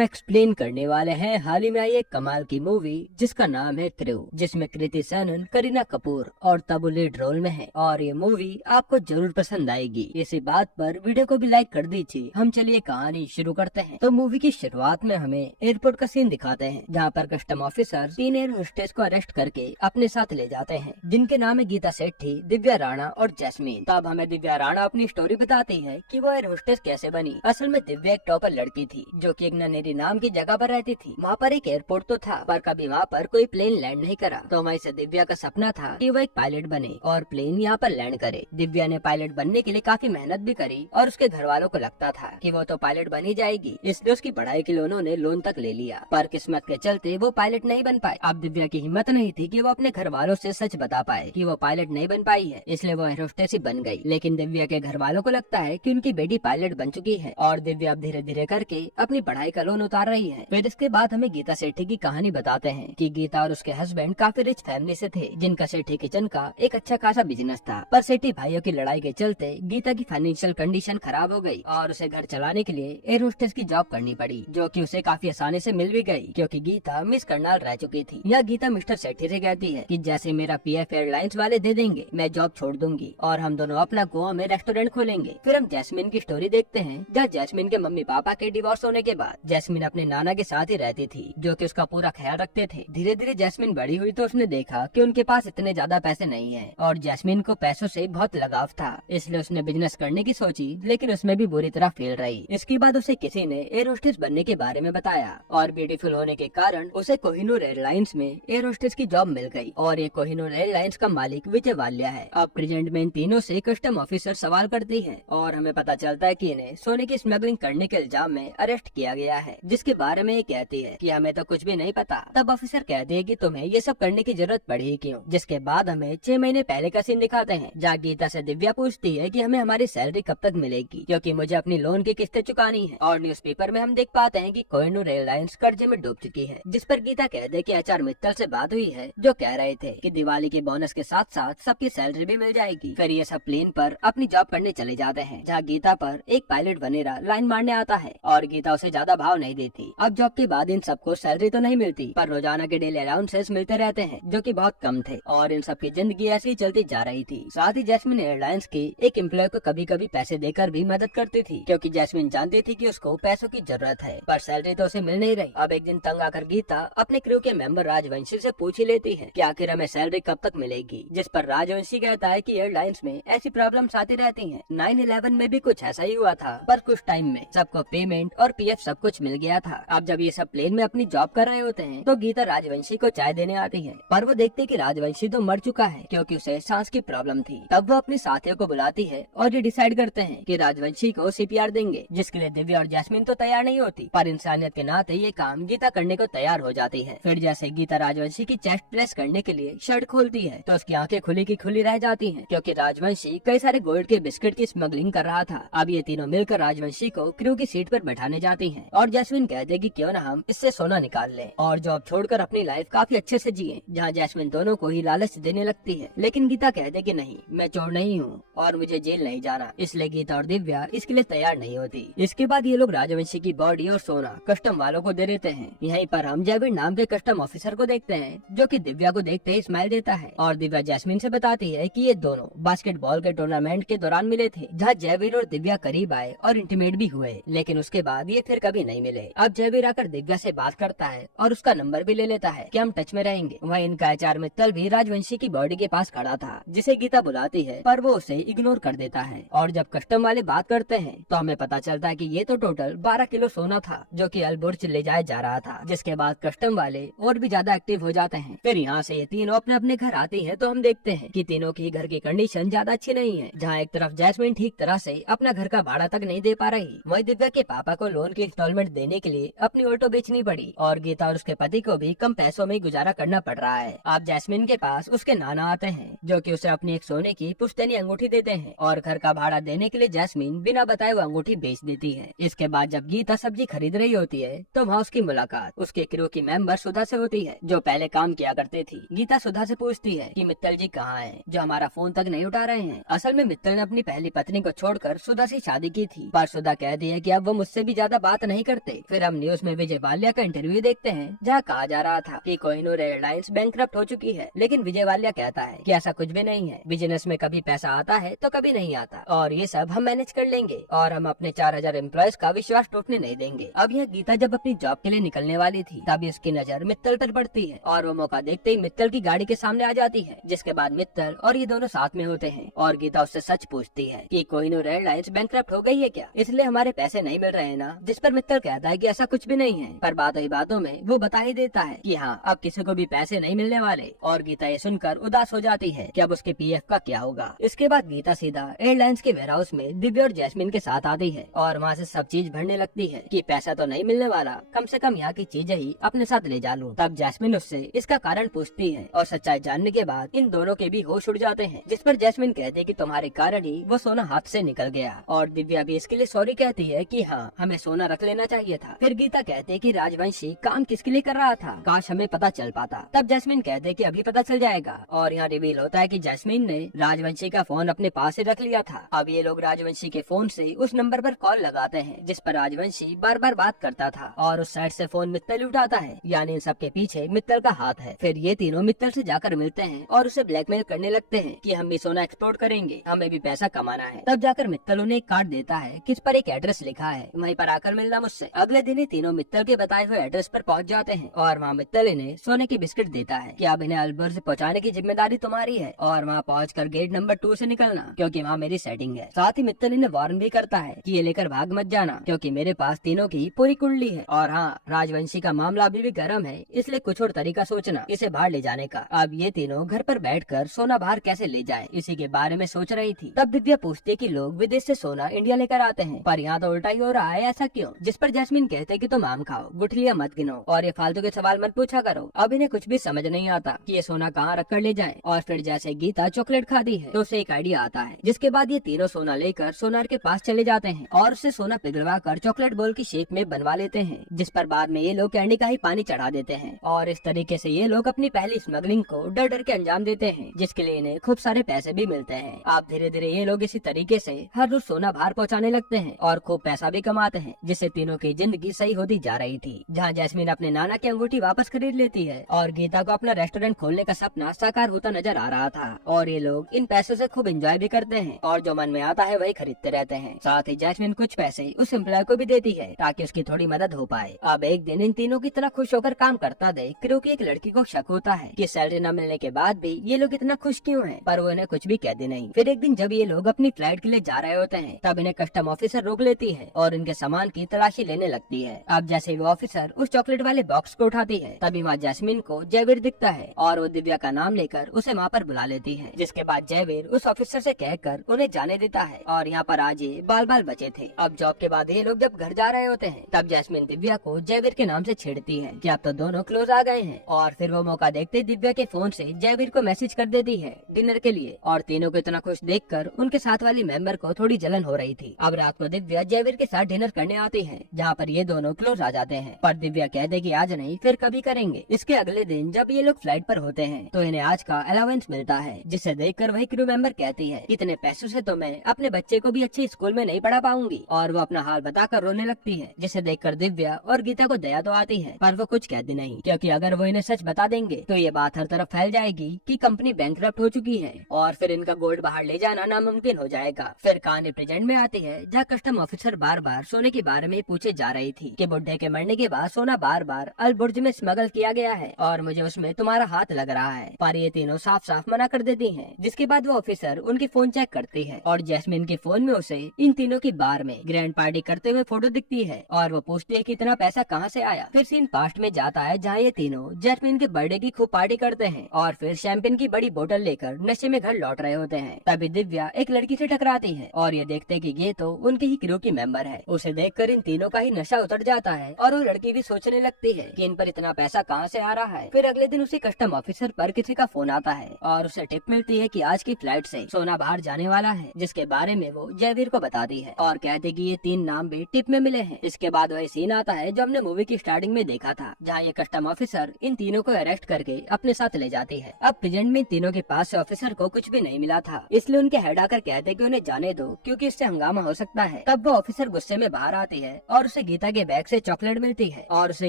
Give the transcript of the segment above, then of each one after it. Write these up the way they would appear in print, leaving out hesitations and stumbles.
हम एक्सप्लेन करने वाले हैं हाल ही में आई एक कमाल की मूवी जिसका नाम है क्रू, जिसमें कृति सैनन, करीना कपूर और तब्बू लीड रोल में है और ये मूवी आपको जरूर पसंद आएगी। इसी बात पर वीडियो को भी लाइक कर दीजिए। हम चलिए कहानी शुरू करते हैं। तो मूवी की शुरुआत में हमें एयरपोर्ट का सीन दिखाते हैं जहाँ पर कस्टम ऑफिसर 3 एयर होस्टेस को अरेस्ट करके अपने साथ ले जाते हैं, जिनके नाम है गीता सेठी, दिव्या राणा और जैस्मीन। तब हमें दिव्या राणा अपनी स्टोरी बताती है कि वो एयर होस्टेस कैसे बनी। असल में दिव्या एक टॉपर लड़की थी जो कि एक ननेरी नाम की जगह पर रहती थी। वहाँ पर एक एयरपोर्ट तो था पर कभी वहाँ पर कोई प्लेन लैंड नहीं करा। तो वहीं से दिव्या का सपना था कि वो एक पायलट बने और प्लेन यहाँ पर लैंड करे। दिव्या ने पायलट बनने के लिए काफी मेहनत भी करी और उसके घर वालों को लगता था कि वो तो पायलट बन ही जाएगी, इसलिए उसकी पढ़ाई के लिए उन्होंने लोन तक ले लिया। पर किस्मत के चलते वो पायलट नहीं बन पाए। अब दिव्या की हिम्मत नहीं थी कि वो अपने घर वालों से सच बता पाए कि वो पायलट नहीं बन पाई है, इसलिए वो एयर होस्टेस ही बन गई। लेकिन दिव्या के घर वालों को लगता है कि उनकी बेटी पायलट बन चुकी है और दिव्या अब धीरे धीरे करके अपनी पढ़ाई का लोन उतार रही है। फिर इसके बाद हमें गीता सेठी की कहानी बताते हैं कि गीता और उसके हस्बैंड काफी रिच फैमिली से थे, जिनका सेठी किचन का एक अच्छा खासा बिजनेस था। पर सेठी भाइयों की लड़ाई के चलते गीता की फाइनेंशियल कंडीशन खराब हो गई और उसे घर चलाने के लिए एयर होस्टेस की जॉब करनी पड़ी, जो कि उसे काफी आसानी से मिल भी गई क्योंकि गीता मिस करनाल रह चुकी थी। यह गीता मिस्टर सेठी से कहती है कि जैसे मेरा पीएफ एयरलाइंस वाले दे देंगे मैं जॉब छोड़ दूंगी और हम दोनों अपना गोवा में रेस्टोरेंट खोलेंगे। फिर हम जैस्मिन की स्टोरी देखते हैं जहाँ जैस्मिन के मम्मी पापा के डिवोर्स होने के बाद जैस्मिन अपने नाना के साथ ही रहती थी, जो कि उसका पूरा ख्याल रखते थे। धीरे धीरे जैस्मिन बड़ी हुई तो उसने देखा कि उनके पास इतने ज्यादा पैसे नहीं हैं और जैस्मिन को पैसों से बहुत लगाव था, इसलिए उसने बिजनेस करने की सोची लेकिन उसमें भी बुरी तरह फेल रही। इसके बाद उसे किसी ने एयर होस्टेस बनने के बारे में बताया और ब्यूटीफुल होने के कारण उसे कोहिनूर एयरलाइंस में एयर होस्टेस की जॉब मिल गई और ये कोहिनूर एयरलाइंस का मालिक विजय वाल्या है। अब प्रेजेंट में इन तीनों से कस्टम ऑफिसर सवाल करती है और हमें पता चलता है कि इन्हें सोने की स्मगलिंग करने के इल्जाम में अरेस्ट किया गया है, जिसके बारे में ये कहती है कि हमें तो कुछ भी नहीं पता। तब ऑफिसर कहते हैं कि तुम्हें ये सब करने की जरूरत पड़ी क्यों। जिसके बाद हमें 6 महीने पहले का सीन दिखाते हैं जहाँ गीता से दिव्या पूछती है कि हमें हमारी सैलरी कब तक मिलेगी, क्योंकि मुझे अपनी लोन की किस्तें चुकानी है। और न्यूज़पेपर में हम देख पाते हैं कि कोहिनूर एयरलाइंस कर्जे में डूब चुकी है, जिस पर गीता कहते हैं कि एचआर मित्तल से बात हुई है जो कह रहे थे कि दिवाली के बोनस के साथ साथ सबकी सैलरी भी मिल जाएगी। फिर ये सब प्लेन पर अपनी जॉब करने चले जाते हैं जहाँ गीता पर एक पायलट बनेरा लाइन मारने आता है और गीता उसे ज्यादा भाव नहीं देती। अब जॉब के बाद इन सबको सैलरी तो नहीं मिलती पर रोजाना के डेली अलाउंसेस मिलते रहते हैं जो कि बहुत कम थे और इन सबकी जिंदगी ऐसी ही चलती जा रही थी। साथ ही जैस्मिन एयरलाइंस की एक एम्प्लॉय को कभी कभी पैसे देकर भी मदद करती थी, क्योंकि जैस्मिन जानती थी कि उसको पैसों की जरूरत है पर सैलरी तो उसे मिल नहीं रही। अब एक दिन तंग आकर गीता अपने क्रू के मेंबर राजवंशी से पूछ ही लेती है कि आखिर हमें सैलरी कब तक मिलेगी, जिस पर राजवंशी कहता है कि एयरलाइंस में ऐसी प्रॉब्लम्स आती रहती हैं। 9/11 में भी कुछ ऐसा ही हुआ था पर कुछ टाइम में सबको पेमेंट और पीएफ सब कुछ मिल गया था। अब जब ये सब प्लेन में अपनी जॉब कर रहे होते हैं तो गीता राजवंशी को चाय देने आती है, पर वो देखते कि राजवंशी तो मर चुका है क्योंकि उसे सांस की प्रॉब्लम थी। तब वो अपने साथियों को बुलाती है और ये डिसाइड करते हैं कि राजवंशी को सीपीआर देंगे, जिसके लिए दिव्या और जैस्मिन तो तैयार नहीं होती पर इंसानियत के नाते ये काम गीता करने को तैयार हो जाती है। फिर जैसे गीता राजवंशी की चेस्ट प्रेस करने के लिए शर्ट खोलती है तो उसकी आंखें खुली की खुली रह जाती हैं, क्योंकि राजवंशी कई सारे गोल्ड के बिस्किट की स्मगलिंग कर रहा था। अब ये तीनों मिलकर राजवंशी को क्रू की सीट पर बैठाने जाती हैं और जैस्मिन कहते कि क्यों ना हम इससे सोना निकाल लें और जॉब छोड़कर अपनी लाइफ काफी अच्छे से जिए, जहाँ जैस्मिन दोनों को ही लालच देने लगती है। लेकिन गीता कहते कि नहीं, मैं चोर नहीं हूँ और मुझे जेल नहीं जाना, इसलिए गीता और दिव्या इसके लिए तैयार नहीं होती। इसके बाद ये लोग राजवंशी की बॉडी और सोना कस्टम वालों को दे देते हैं। यहीं पर हम जैविर नाम के कस्टम ऑफिसर को देखते हैं जो कि दिव्या को देखते ही स्माइल देता है और दिव्या जैस्मिन से बताती है कि ये दोनों बास्केटबॉल के टूर्नामेंट के दौरान मिले थे, जहाँ जैविर और दिव्या करीब आए और इंटीमेट भी हुए, लेकिन उसके बाद ये फिर कभी नहीं मिले। अब जैविर आकर दिव्या से बात करता है और उसका नंबर भी ले लेता है कि हम टच में रहेंगे। वहीं इनका एचआर मित्तल भी राजवंशी की बॉडी के पास खड़ा था, जिसे गीता बुलाती है पर वो उसे इग्नोर कर देता है। और जब कस्टम वाले बात करते हैं तो हमें पता चलता है कि ये तो टोटल 12 किलो सोना था जो कि अलबुर्ज ले जाया जा रहा था, जिसके बाद कस्टम वाले और भी ज्यादा एक्टिव हो जाते हैं। फिर यहाँ से ये तीनों अपने अपने घर आते हैं तो हम देखते हैं कि तीनों की घर की कंडीशन ज्यादा अच्छी नहीं है, जहाँ एक तरफ जैस्मिन ठीक तरह से अपना घर का भाड़ा तक नहीं दे पा रही, वही दिव्या के पापा को लोन की इंस्टॉलमेंट देने के लिए अपनी ऑटो बेचनी पड़ी और गीता और उसके पति को भी कम पैसों में गुजारा करना पड़ रहा है। अब जैस्मिन के पास उसके नाना आते हैं जो कि उसे अपनी एक सोने की पुश्तैनी अंगूठी देते हैं और घर का भाड़ा देने के लिए जैस्मिन बिना बताए वो अंगूठी बेच देती है। इसके बाद जब गीता सब्जी खरीद रही होती है तो वहाँ उसकी मुलाकात उसके क्रू की मेंबर सुधा से होती है जो पहले काम किया करते थी। गीता सुधा से पूछती है कि मित्तल जी कहाँ हैं, जो हमारा फोन तक नहीं उठा रहे हैं। असल में मित्तल ने अपनी पहली पत्नी को छोड़कर सुधा से शादी की थी, पर सुधा कहती है कि अब वो मुझसे भी ज्यादा बात नहीं करते सकते। फिर हम न्यूज में विजय वालिया का इंटरव्यू देखते हैं जहाँ कहा जा रहा था कि कोहिनूर एयरलाइंस बैंकक्रप्ट हो चुकी है, लेकिन विजय वालिया कहता है कि ऐसा कुछ भी नहीं है, बिजनेस में कभी पैसा आता है तो कभी नहीं आता और ये सब हम मैनेज कर लेंगे और हम अपने 4000 एम्प्लॉयज का विश्वास टूटने नहीं देंगे। अब यह गीता जब अपनी जॉब के लिए निकलने वाली थी तभी उसकी नजर मित्तल पर पड़ती है और वो मौका देखते ही मित्तल की गाड़ी के सामने आ जाती है, जिसके बाद मित्तल और ये दोनों साथ में होते हैं और गीता उससे सच पूछती है कि कोहिनूर एयरलाइंस बैंकक्रप्ट हो गई है क्या, इसलिए हमारे पैसे नहीं मिल रहे हैं ना। जिस पर मित्तल कहता है कि ऐसा कुछ भी नहीं है, पर बातों ही बातों में वो बता ही देता है कि हाँ अब किसी को भी पैसे नहीं मिलने वाले और गीता ये सुनकर उदास हो जाती है कि अब उसके पीएफ का क्या होगा। इसके बाद गीता सीधा एयरलाइंस के वेयर हाउस में दिव्या और जैस्मिन के साथ आती है और वहाँ से सब चीज भरने लगती है कि पैसा तो नहीं मिलने वाला, कम से कम यहाँ की चीजें ही अपने साथ ले जा लूं। तब जैस्मिन उससे इसका कारण पूछती है और सच्चाई जानने के बाद इन दोनों के भी होश उड़ जाते हैं, जिस पर जैस्मिन कहते हैं कि तुम्हारे कारण ही वो सोना हाथ से निकल गया और दिव्या भी इसके लिए सॉरी कहती है कि हाँ हमें सोना रख लेना चाहिए था। फिर गीता कहते हैं कि राजवंशी काम किसके लिए कर रहा था, काश हमें पता चल पाता। तब जैस्मिन कहते हैं कि अभी पता चल जाएगा और यहाँ रिवील होता है कि जैस्मिन ने राजवंशी का फोन अपने पास ही रख लिया था। अब ये लोग राजवंशी के फोन से उस नंबर पर कॉल लगाते हैं जिस पर राजवंशी बार बार बात करता था और उस साइड से फोन मित्तल उठाता है, यानी इन सबके पीछे मित्तल का हाथ है। फिर ये तीनों मित्तल से जाकर मिलते हैं और उसे ब्लैकमेल करने लगते हैं कि हम भी सोना एक्सपोर्ट करेंगे, हमें भी पैसा कमाना है। तब जाकर मित्तल उन्हें एक कार्ड देता है किस पर एक एड्रेस लिखा है, वहीं पर आकर मिलना मुझसे। अगले दिन ही तीनों मित्तल के बताए हुए एड्रेस पर पहुंच जाते हैं और वहाँ मित्तल इन्हें सोने की बिस्किट देता है कि अब इन्हें अलबर्ज पहुँचाने की जिम्मेदारी तुम्हारी है और वहाँ पहुँच कर गेट नंबर 2 से निकलना क्योंकि वहाँ मेरी सेटिंग है। साथ ही मित्तल इन्हें वार्न भी करता है कि ये लेकर भाग मत जाना क्योंकि मेरे पास तीनों की पूरी कुंडली है और हाँ राजवंशी का मामला अभी भी गर्म है, इसलिए कुछ और तरीका सोचना इसे बाहर ले जाने का। अब ये तीनों घर पर बैठकर सोना बाहर कैसे ले जाए इसी के बारे में सोच रही थी। तब दिव्या पूछती है कि लोग विदेश से सोना इंडिया लेकर आते हैं पर यहाँ तो उल्टा ही हो रहा है, ऐसा क्यों? जिस पर जैस्मिन कहते कि तुम आम खाओ, गुठलियाँ मत गिनो और ये फालतू के सवाल मत पूछा करो। अब इन्हें कुछ भी समझ नहीं आता कि ये सोना कहाँ रख कर ले जाए। और फिर जैसे गीता चॉकलेट खाती है तो उसे एक आइडिया आता है, जिसके बाद ये तीनों सोना लेकर सोनार के पास चले जाते हैं और उसे सोना पिघलवा कर चॉकलेट बॉल की शेप में बनवा लेते हैं, जिस पर बाद में ये लोग कैंडी का ही पानी चढ़ा देते हैं और इस तरीके से ये लोग अपनी पहली स्मगलिंग को डर डर के अंजाम देते हैं, जिसके लिए इन्हें खूब सारे पैसे भी मिलते हैं। आप धीरे धीरे ये लोग इसी तरीके से हर रोज सोना बाहर पहुंचाने लगते हैं और खूब पैसा भी कमाते हैं, जिससे तीनों की जिंदगी सही होती जा रही थी। जहाँ जैस्मिन अपने नाना की अंगूठी वापस खरीद लेती है और गीता को अपना रेस्टोरेंट खोलने का सपना साकार होता नजर आ रहा था और ये लोग इन पैसों से खूब एंजॉय भी करते हैं और जो मन में आता है वही खरीदते रहते हैं। साथ ही जैस्मिन कुछ पैसे उस एम्प्लॉय को भी देती है ताकि उसकी थोड़ी मदद हो पाए। अब एक दिन इन तीनों की तरह खुश होकर काम करता देख क्रू की एक लड़की को शक होता है कि सैलरी न मिलने के बाद भी ये लोग इतना खुश क्यों हैं, पर वो इन्हें कुछ भी कहती नहीं। फिर एक दिन जब ये लोग अपनी फ्लाइट के लिए जा रहे होते हैं तब इन्हें कस्टम ऑफिसर रोक लेती है और इनके सामान की तलाशी लेने लगती है। अब जैसे वो ऑफिसर उस चॉकलेट वाले बॉक्स को उठाती है तभी वहाँ जैस्मिन को जयवीर दिखता है और वो दिव्या का नाम लेकर उसे वहाँ पर बुला लेती है, जिसके बाद जयवीर उस ऑफिसर से कहकर उन्हें जाने देता है और यहाँ पर आज ये बाल बाल बचे थे। अब जॉब के बाद ये लोग जब घर जा रहे होते हैं तब जैस्मिन दिव्या को जयवीर के नाम से छेड़ती है कि अब तो दोनों क्लोज आ गए हैं और फिर वो मौका देखते दिव्या के फोन से जयवीर को मैसेज कर देती है डिनर के लिए और तीनों को इतना खुश देखकर उनके साथ वाली मेंबर को थोड़ी जलन हो रही थी। अब रात को दिव्या जयवीर के साथ डिनर करने आती है जहाँ पर ये दोनों क्लोज आ जाते हैं, पर दिव्या कहते कि आज नहीं फिर कभी करेंगे। इसके अगले दिन जब ये लोग फ्लाइट पर होते हैं तो इन्हें आज का अलाउंस मिलता है, जिसे देखकर वही क्रू मेंबर कहती है इतने पैसों से तो मैं अपने बच्चे को भी अच्छे स्कूल में नहीं पढ़ा पाऊंगी और वो अपना हाल बताकर रोने लगती है, जिसे देखकर दिव्या और गीता को दया तो आती है पर वो कुछ कहती नहीं क्योंकि अगर वो इन्हें सच बता देंगे तो ये बात हर तरफ फैल जाएगी कि कंपनी बैंकक्रप्ट हो चुकी है और फिर इनका गोल्ड बाहर ले जाना नामुमकिन हो जाएगा। फिर कहानी प्रेजेंट में आती है जहाँ कस्टम ऑफिसर बार बार सोने के बारे में पूछे जा रही थी कि बुड्ढे के मरने के बाद सोना बार बार अलबुर्ज में स्मगल किया गया है और मुझे उसमें तुम्हारा हाथ लग रहा है, पर ये तीनों साफ साफ मना कर देती हैं। जिसके बाद वो ऑफिसर उनके फोन चेक करती है और जैस्मिन के फोन में उसे इन तीनों की बार में ग्रैंड पार्टी करते हुए फोटो दिखती है और वो पूछती है कि इतना पैसा कहाँ से आया। फिर सीन पास्ट में जाता है जहाँ ये तीनों जैस्मिन के बर्थडे की खूब पार्टी करते हैं और फिर शैंपेन की बड़ी बोतल लेकर नशे में घर लौट रहे होते हैं। तभी दिव्या एक लड़की से टकराती है और ये देखते कि ये तो उनके ही क्रू की मेंबर है। उसे देखकर इन तीनों का ही नशा उतर जाता है और वो लड़की भी सोचने लगती है कि इन पर इतना पैसा कहाँ से आ रहा है। फिर अगले दिन उसे कस्टम ऑफिसर पर किसी का फोन आता है और उसे टिप मिलती है कि आज की फ्लाइट से सोना बाहर जाने वाला है, जिसके बारे में वो जयवीर को बताती है और कहते कि ये 3 नाम भी टिप में मिले हैं। इसके बाद वही सीन आता है जो हमने मूवी की स्टार्टिंग में देखा था, जहाँ ये कस्टम ऑफिसर इन तीनों को अरेस्ट करके अपने साथ ले जाती है। अब प्रेजेंट में तीनों के पास से ऑफिसर को कुछ भी नहीं मिला था, इसलिए उनके हेड आकर कहते कि उन्हें जाने दो क्योंकि इससे हंगामा हो सकता है। तब वो ऑफिसर गुस्से में बाहर आती है और उसे गीता के बैग से चॉकलेट मिलती है और उसे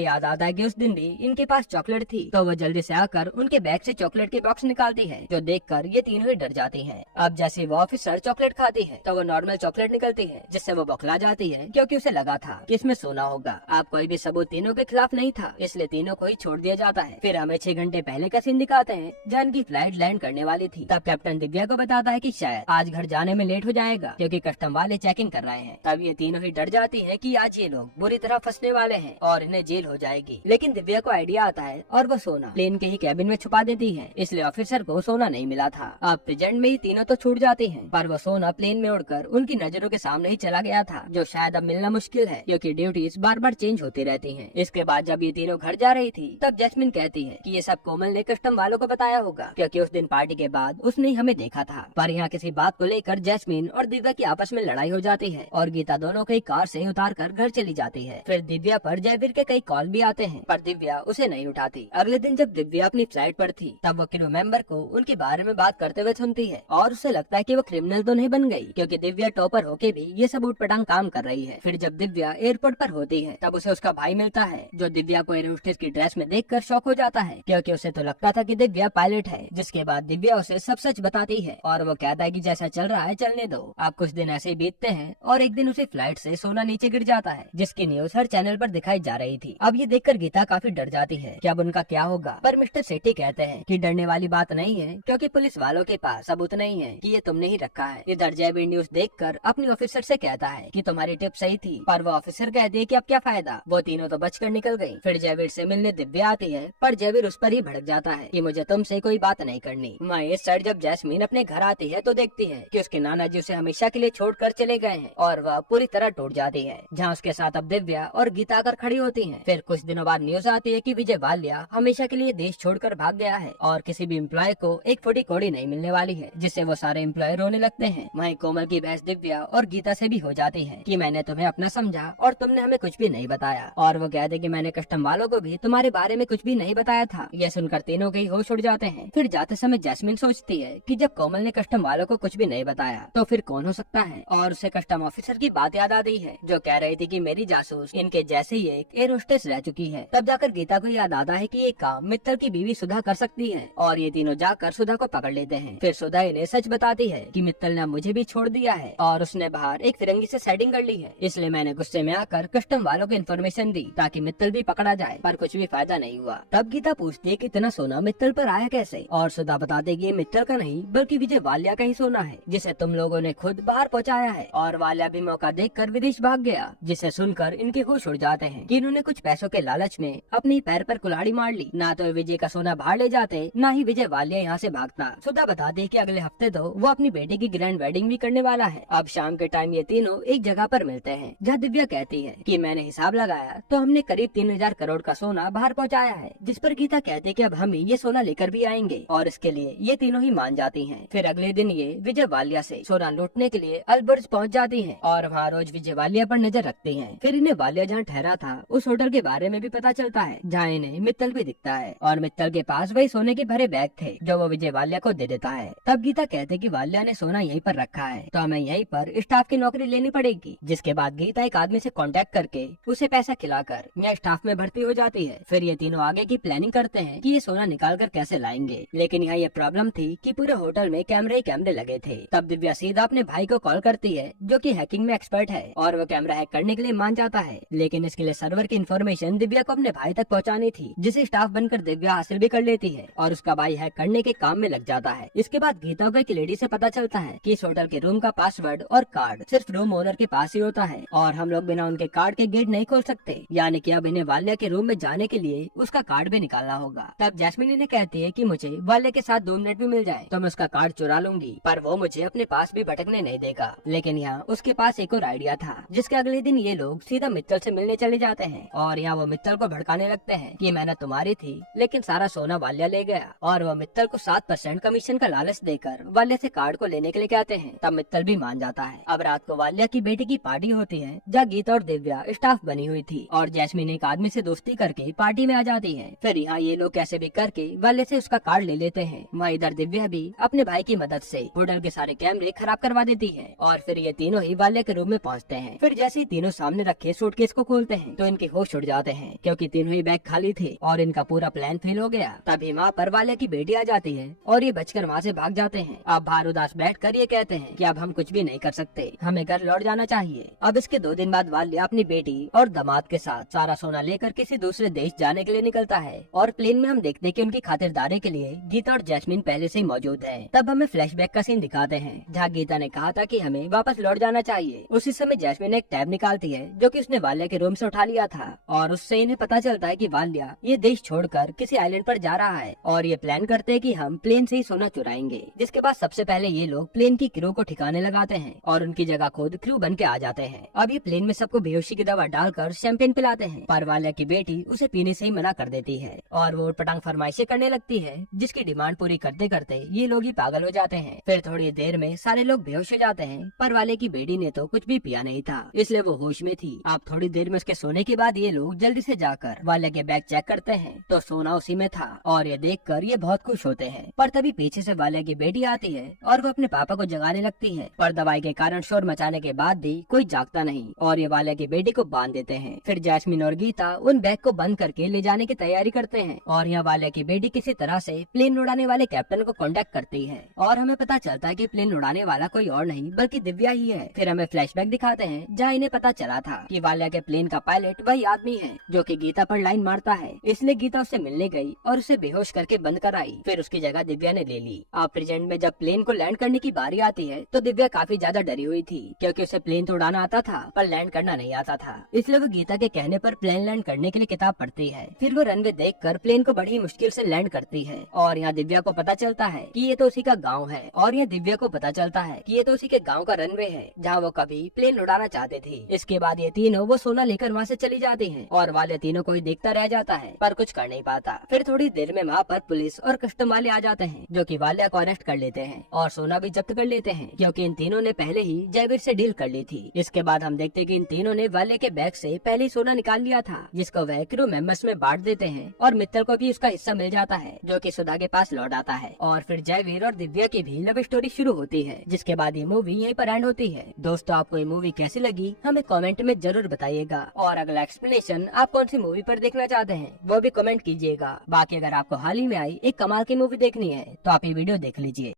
याद आता है कि उस दिन भी इनके पास चॉकलेट थी। तो वो जल्दी से आकर उनके बैग से चॉकलेट के बॉक्स निकालती है, जो देखकर ये तीनों ही डर जाती हैं। अब जैसे वो ऑफिसर चॉकलेट खाती है तो वो नॉर्मल चॉकलेट निकलती है, जिससे वो बौखला जाती है क्योंकि उसे लगा था कि इसमें सोना होगा। अब कोई भी सबूत तीनों के खिलाफ नहीं था, इसलिए तीनों को ही छोड़ दिया जाता है। फिर हमें 6 घंटे पहले का सीन दिखाते हैं जहाँ इनकी फ्लाइट लैंड करने वाली थी। तब कैप्टन दिव्या को बताता है कि शायद आज घर जाने में लेट हो जाएगा क्योंकि कस्टम वाले चेकिंग कर रहे हैं। तब ये तीनों ही डर जाती है कि आज ये लोग बुरी तरह फंसने वाले हैं और इन्हें जेल हो जाएगी। लेकिन दिव्या को आइडिया आता है और वो सोना प्लेन के ही कैबिन में छुपा देती है, इसलिए ऑफिसर को सोना नहीं मिला था। अब प्रेजेंट में ही तीनों तो छूट जाती हैं, पर वो सोना प्लेन में उड़कर उनकी नजरों के सामने ही चला गया था, जो शायद अब मिलना मुश्किल है क्योंकि ड्यूटीज बार बार चेंज होती रहती हैं। इसके बाद जब ये तीनों घर जा रही थी तब जैस्मिन कहती है कि ये सब कोमल ने कस्टम वालों को बताया होगा क्योंकि उस दिन पार्टी के बाद उसने ही हमें देखा था। पर यहाँ किसी बात को लेकर जैस्मिन और दिव्या की आपस में लड़ाई हो जाती है और गीता दोनों को कार से उतार कर घर चली जाती है। फिर दिव्या पर जयवीर के कई कॉल भी आते हैं, पर दिव्या उसे नहीं उठाती। अगले दिन जब दिव्या अपनी फ्लाइट पर थी तब वो क्रू मेंबर को उनके बारे में बात करते हुए सुनती है और उसे लगता है कि वो क्रिमिनल तो नहीं बन गई क्योंकि दिव्या टॉपर होके भी ये सब उटपटांग काम कर रही है। फिर जब दिव्या एयरपोर्ट पर होती है तब उसे उसका भाई मिलता है, जो दिव्या को एयर होस्टेस की ड्रेस में देखकर शॉक हो जाता है क्योंकि उसे तो लगता था कि दिव्या पायलट है। जिसके बाद दिव्या उसे सब सच बताती है और वो कहता है कि जैसा चल रहा है चलने दो। अब कुछ दिन ऐसे ही बीतते हैं और एक दिन उसे फ्लाइट से सोना नीचे गिर जाता है, जिसकी न्यूज हर चैनल पर दिखाई जा रही थी। अब ये देखकर गीता काफी डर जाती है कि अब उनका क्या होगा, पर मिस्टर सेठी कहते हैं कि डरने वाली बात नहीं है क्योंकि पुलिस वालों के पास सबूत नहीं है कि ये तुमने ही रखा है। इधर जयवीर न्यूज देखकर अपनी ऑफिसर से कहता है कि तुम्हारी टिप सही थी, पर वो ऑफिसर कहती है कि अब क्या फायदा, वो तीनों तो बचकर निकल गई। फिर जयवीर से मिलने दिव्या आती है, पर जयवीर उस पर ही भड़क जाता है कि मुझे तुमसे कोई बात नहीं करनी। वहीं इस साइड जब जैस्मीन अपने घर आती है तो देखती है कि उसके नाना जी उसे हमेशा के लिए छोड़कर चले गए हैं और वह पूरी तरह टूट जाती है, जहाँ उसके साथ अब दिव्या और गीता आकर खड़ी होती हैं। फिर कुछ दिनों बाद न्यूज आती है कि विजय वालिया हमेशा के लिए देश छोड़कर भाग गया है और किसी भी एम्प्लॉय को एक फुटी कौड़ी नहीं मिलने वाली है, जिससे वो सारे एम्प्लॉय रोने लगते हैं। वहीं कोमल की बहस दिव्या और गीता से भी हो जाती है कि मैंने तुम्हें अपना समझा और तुमने हमें कुछ भी नहीं बताया, और वो कहते कि मैंने कस्टम वालों को भी तुम्हारे बारे में कुछ भी नहीं बताया था। यह सुनकर तीनों के ही होश उड़ जाते हैं। फिर जाते समय जैस्मिन सोचती है कि जब कोमल ने कस्टम वालों को कुछ भी नहीं बताया तो फिर कौन हो सकता है, और उसे कस्टम ऑफिसर की बात याद आती है जो कह रही थी कि मेरी जासूस इनके जैसे ही एक एयर होस्टेस रह चुकी है। तब जाकर गीता को याद आता है कि ये काम मित्तल की बीवी सुधा कर सकती है और ये तीनों जाकर सुधा को पकड़ लेते हैं। फिर सुधा इन्हें सच बताती है कि मित्तल ने मुझे भी छोड़ दिया है और उसने बाहर एक फिरंगी से सेटिंग कर ली है, इसलिए मैंने गुस्से में आकर कस्टम वालों को इन्फॉर्मेशन दी ताकि मित्तल भी पकड़ा जाए, पर कुछ भी फायदा नहीं हुआ। तब गीता पूछती है कि इतना सोना मित्तल पर आया कैसे, और सुधा बताते कि ये मित्तल का नहीं बल्कि विजय वालिया का ही सोना है, जिसे तुम लोगों ने खुद बाहर पहुँचाया है। और वालिया भी मौका देखकर विदेश भाग गया, जिसे सुनकर इनके होश उड़ जाते हैं कि इन्होंने कुछ पैसों के लालच में अपने पैर पर कुल्हाड़ी मार ली। ना तो विजय का सोना बाहर ले जाते, ना ही विजय वालिया यहाँ से भागता। सुधा बताते कि अगले हफ्ते तो वो अपनी बेटी की ग्रैंड वेडिंग भी करने वाला है। अब शाम के टाइम ये तीनों एक जगह पर मिलते हैं, जहाँ दिव्या कहती है कि मैंने हिसाब लगाया तो हमने करीब 3000 करोड़ का सोना बाहर पहुँचाया है, जिस पर गीता कहते हैं कि अब हम ये सोना लेकर भी आएंगे, और इसके लिए ये तीनों ही मान जाती हैं। फिर अगले दिन ये विजय वालिया से सोना लूटने के लिए अल्बर्ट पहुँच जाती हैं और वहाँ रोज विजय वालिया पर नजर रखती हैं। फिर इन्हें वालिया जहाँ ठहरा था उस होटल के बारे में भी पता चलता है, जहाँ इन्हें मित्तल भी दिखता है और मित्तल के पास वही सोने के भरे बैग थे जो वो विजय वालिया को दे देता है। तब गीता कहते कि वालिया ने सोना यहीं पर रखा है तो हमें यहीं पर स्टाफ की नौकरी लेनी पड़ेगी, जिसके बाद गीता एक आदमी से कांटेक्ट करके उसे पैसा खिलाकर यहाँ स्टाफ में भर्ती हो जाती है। फिर ये तीनों आगे की प्लानिंग करते हैं कि ये सोना निकाल कर कैसे लाएंगे, लेकिन यहाँ ये प्रॉब्लम थी कि पूरे होटल में कैमरे ही कैमरे लगे थे। तब दिव्या सीधा अपने भाई को कॉल करती है जो कि हैकिंग में एक्सपर्ट है, और वो कैमरा हैक करने के लिए मान जाता है, लेकिन इसके लिए सर्वर की इन्फॉर्मेशन दिव्या को अपने भाई तक पहुँचानी थी, जिसे स्टाफ बनकर दिव्या हासिल भी कर लेती है और उसका भाई हैक करने के काम में लग जाता है। इसके बाद गीता को एक लेडी से पता चलता है कि इस होटल के रूम का पासवर्ड और कार्ड सिर्फ रूम ओनर के पास ही होता है और हम लोग बिना उनके कार्ड के गेट नहीं खोल सकते, यानी कि अब इन्हें वालिया के रूम में जाने के लिए उसका कार्ड भी निकालना होगा। तब जैस्मिन इन्हें कहती है कि मुझे वालिया के साथ 2 मिनट भी मिल जाए तो मैं उसका कार्ड चुरा लूंगी, पर वो मुझे अपने पास भी भटकने नहीं देगा। लेकिन यहाँ उसके पास एक और आइडिया था, जिसके अगले दिन ये लोग सीधा मित्तल से मिलने चले जाते हैं और यहाँ वो मित्तल को भड़काने लगते हैं कि मेहनत तुम्हारी थी लेकिन सारा सोना वालिया ले गया, और वो मित्तल को 7% कमीशन का लालच देकर वालिया से कार्ड को लेने के लिए कहते हैं। तब मित्तल भी मान जाता है। अब रात को वालिया की बेटी की पार्टी होती है, जहाँ गीता और दिव्या स्टाफ बनी हुई थी और जैस्मिन एक आदमी से दोस्ती करके पार्टी में आ जाती है। फिर यहाँ ये लोग कैसे भी करके वालिया से उसका कार्ड ले लेते हैं। वहाँ इधर दिव्या भी अपने भाई की मदद से होटल के सारे कैमरे खराब करवा देती है और फिर ये तीनों ही वालिया के रूम में पहुँचते हैं। फिर जैसे ही तीनों सामने सामने रखे सूटकेस को खोलते हैं तो इनके होश उड़ जाते हैं क्योंकि तीनों ही बैग खाली थे और इनका पूरा प्लान फेल हो गया। तभी वहाँ पर वाल्या की बेटी आ जाती है और ये बचकर वहाँ से भाग जाते हैं। अब बाहर उदास बैठकर ये कहते हैं कि अब हम कुछ भी नहीं कर सकते, हमें घर लौट जाना चाहिए। अब इसके 2 दिन बाद वाल्या अपनी बेटी और दामाद के साथ सारा सोना लेकर किसी दूसरे देश जाने के लिए निकलता है और प्लेन में हम देखते हैं कि उनकी खातिरदारी के लिए गीता और जैस्मिन पहले से ही मौजूद है। तब हमें फ्लैशबैक का सीन दिखाते हैं जहाँ गीता ने कहा था कि हमें वापस लौट जाना चाहिए। उसी समय जैस्मिन एक टैब निकालती है जो कि उसने वाल्या के रूम से उठा लिया था और उससे इन्हें पता चलता है कि वाल्या ये देश छोड़कर किसी आइलैंड पर जा रहा है और ये प्लान करते हैं कि हम प्लेन से ही सोना चुराएंगे। जिसके बाद सबसे पहले ये लोग प्लेन की क्रू को ठिकाने लगाते हैं और उनकी जगह खुद क्रू बन के आ जाते हैं। अब ये प्लेन में सबको बेहोशी की दवा डालकर शैंपेन पिलाते हैं पर वाल्या की बेटी उसे पीने से ही मना कर देती है और वो पटांग फरमाइशें करने लगती है जिसकी डिमांड पूरी करते करते ये लोग ही पागल हो जाते हैं। फिर थोड़ी देर में सारे लोग बेहोश हो जाते हैं पर वाले की बेटी ने तो कुछ भी पिया नहीं था इसलिए वो होश में थी। अब थोड़ी देर में उसके सोने के बाद ये लोग जल्दी से जाकर वाले के बैग चेक करते हैं तो सोना उसी में था और ये देखकर ये बहुत खुश होते हैं। पर तभी पीछे से वाले की बेटी आती है और वो अपने पापा को जगाने लगती है पर दवाई के कारण शोर मचाने के बाद भी कोई जागता नहीं और ये वाले की बेटी को बांध देते हैं। फिर जैस्मिन और गीता उन बैग को बंद करके ले जाने की तैयारी करते हैं और यहाँ वाले की बेटी किसी तरह से प्लेन उड़ाने वाले कैप्टन को कांटेक्ट करती है और हमें पता चलता है कि प्लेन उड़ाने वाला कोई और नहीं बल्कि दिव्या ही है। फिर हमें फ्लैशबैक दिखाते हैं जहाँ इन्हें पता चला था कि वाल्या के प्लेन का पायलट वही आदमी है जो कि गीता पर लाइन मारता है, इसलिए गीता उससे मिलने गई और उसे बेहोश करके बंद कराई। फिर उसकी जगह दिव्या ने ले ली। अब प्रेजेंट में जब प्लेन को लैंड करने की बारी आती है तो दिव्या काफी ज्यादा डरी हुई थी क्योंकि उसे प्लेन तो उड़ाना आता था पर लैंड करना नहीं आता था, इसलिए वो गीता के कहने पर प्लेन लैंड करने के लिए किताब पढ़ती है। फिर वो रनवे देखकर प्लेन को बड़ी मुश्किल से लैंड करती है और यहाँ दिव्या को पता चलता है कि ये तो उसी का गांव है और यहाँ दिव्या को पता चलता है कि ये तो उसी के गांव का रनवे है जहाँ वो कभी प्लेन उड़ाना चाहते थे। इसके बाद ये तीनों वो सोना लेकर वहाँ से चली जाती हैं और वाले तीनों को ही देखता रह जाता है पर कुछ कर नहीं पाता। फिर थोड़ी देर में वहाँ पर पुलिस और कस्टम वाले आ जाते हैं जो कि वाल्या को अरेस्ट कर लेते हैं और सोना भी जब्त कर लेते हैं क्योंकि इन तीनों ने पहले ही जयवीर से डील कर ली थी। इसके बाद हम देखते कि इन तीनों ने वाले के बैग से पहले ही सोना निकाल लिया था जिसको वह क्रू मेंबर्स में बांट देते हैं और मित्तल को भी उसका हिस्सा मिल जाता है जो कि सुधा के पास लौट आता है और फिर जयवीर और दिव्या की भी लव स्टोरी शुरू होती है जिसके बाद ये मूवी यहीं पर एंड होती है। दोस्तों आपको ये मूवी कैसी लगी हमें कमेंट में जरूर बताइएगा और अगला एक्सप्लेनेशन आप कौन सी मूवी पर देखना चाहते हैं वो भी कमेंट कीजिएगा। बाकी अगर आपको हाल ही में आई एक कमाल की मूवी देखनी है तो आप ये वीडियो देख लीजिए।